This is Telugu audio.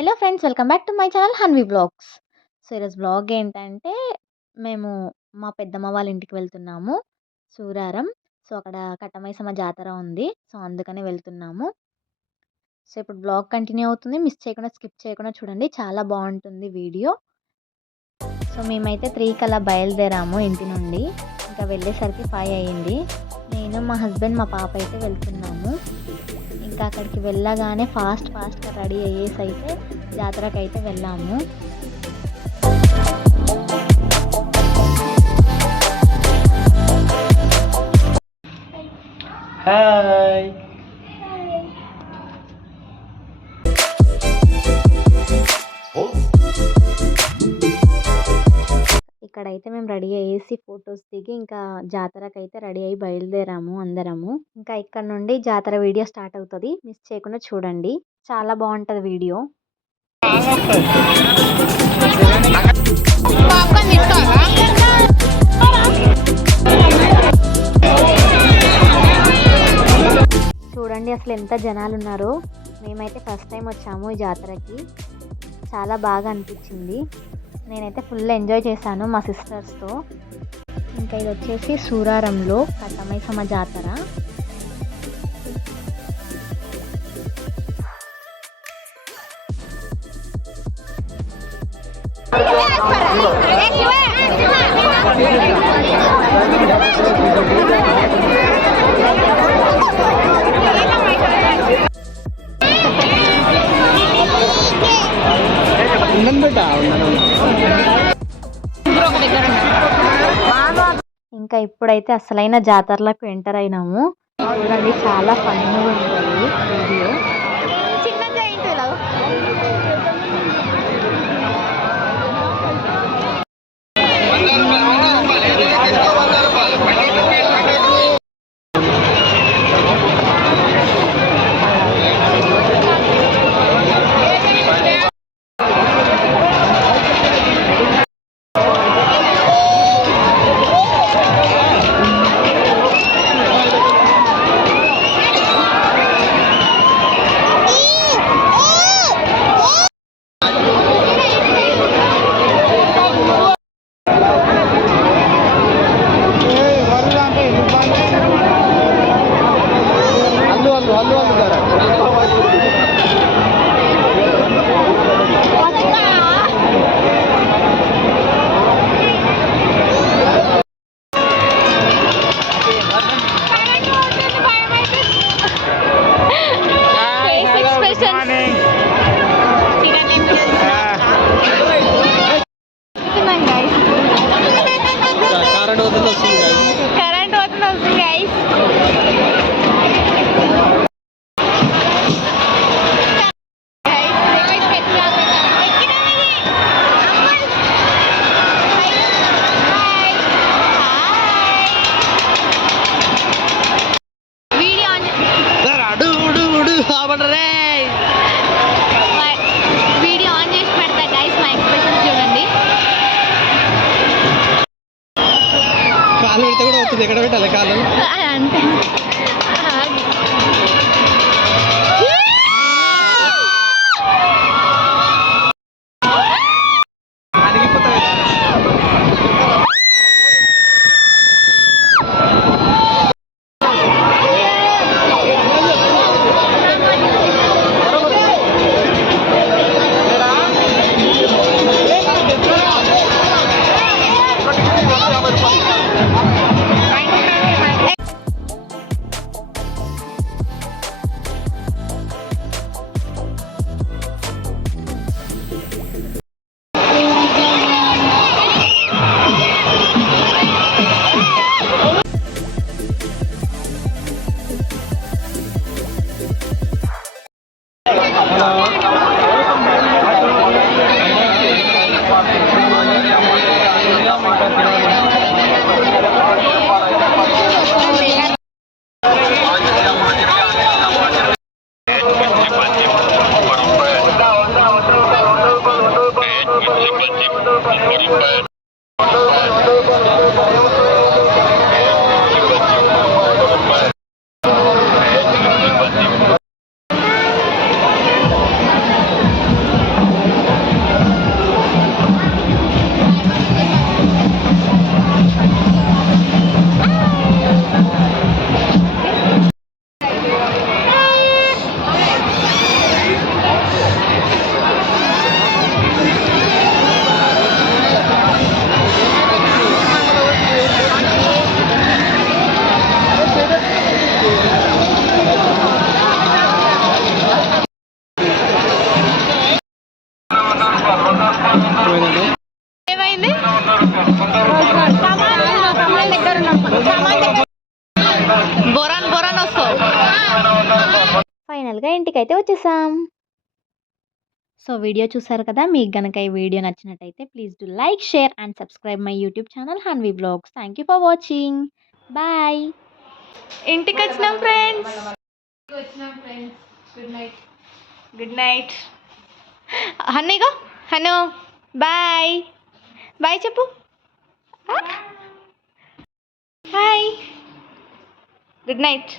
Hello friends, welcome back to my channel Hanvi blogs. So ఈరోజు బ్లాగ్ ఏంటంటే మేము మా పెద్దమ్మ వాళ్ళ ఇంటికి వెళ్తున్నాము సూరారం. సో అక్కడ కట్టమైసమ్మ జాతర ఉంది. సో అందుకని వెళ్తున్నాము. సో ఇప్పుడు బ్లాగ్ కంటిన్యూ అవుతుంది. మిస్ చేయకుండా స్కిప్ చేయకుండా చూడండి, చాలా బాగుంటుంది వీడియో. సో మేమైతే 3కి అలా బయలుదేరాము ఇంటి నుండి. ఇంకా వెళ్ళేసరికి 5 అయ్యింది. నేను, మా హస్బెండ్, మా పాప అయితే వెళ్తున్నాము. ఇంకా అక్కడికి వెళ్ళగానే ఫాస్ట్గా రెడీ అయ్యేసి అయితే జాతరకి అయితే వెళ్ళాము. హాయ్, ఇక్కడైతే మేము రెడీ అయ్యేసి ఫొటోస్ దిగి ఇంకా జాతరకి అయితే రెడీ అయ్యి బయలుదేరాము అందరము. ఇంకా ఇక్కడ నుండి జాతర వీడియో స్టార్ట్ అవుతుంది, మిస్ చేయకుండా చూడండి, చాలా బాగుంటుంది వీడియో. చూడండి అసలు ఎంత జనాలు ఉన్నారో. మేమైతే ఫస్ట్ టైం వచ్చాము ఈ జాతరకి, చాలా బాగా అనిపించింది. నేనైతే ఫుల్ ఎంజాయ్ చేశాను మా సిస్టర్స్తో. ఇంకా ఇది వచ్చేసి సూరారంలో కట్టమైసమ్మ జాతర. ఇంకా ఇప్పుడైతే అసలైన జాతరలకు ఎంటర్ అయినాము. చూడండి చాలా ఫన్గా ఉంటుంది వీడియో. కరెంట్ వస్తుంది గైస్. వీడియో ఆన్ చేసి పెడతా గైస్, మా ఎక్స్ప్రెషన్స్ చూడండి. కాలు పెడితే కూడా వస్తుంది, ఎక్కడ పెట్టాలి కాలు అంతే. ఫైనల్‌గా ఇంటికైతే వచ్చేసాం. సో, వీడియో చూసారు కదా! మీకు గనక ఈ వీడియో నచ్చినట్టయితే please do like, share and subscribe my YouTube channel 'Hanvi vlogs'. Thank you for watching. Bye. ఇంటికొచ్చినాం friends. Good night. Good night. హన్నీగో హను బాయ్. బాయ్ చెప్పు. హాయ్. Good night.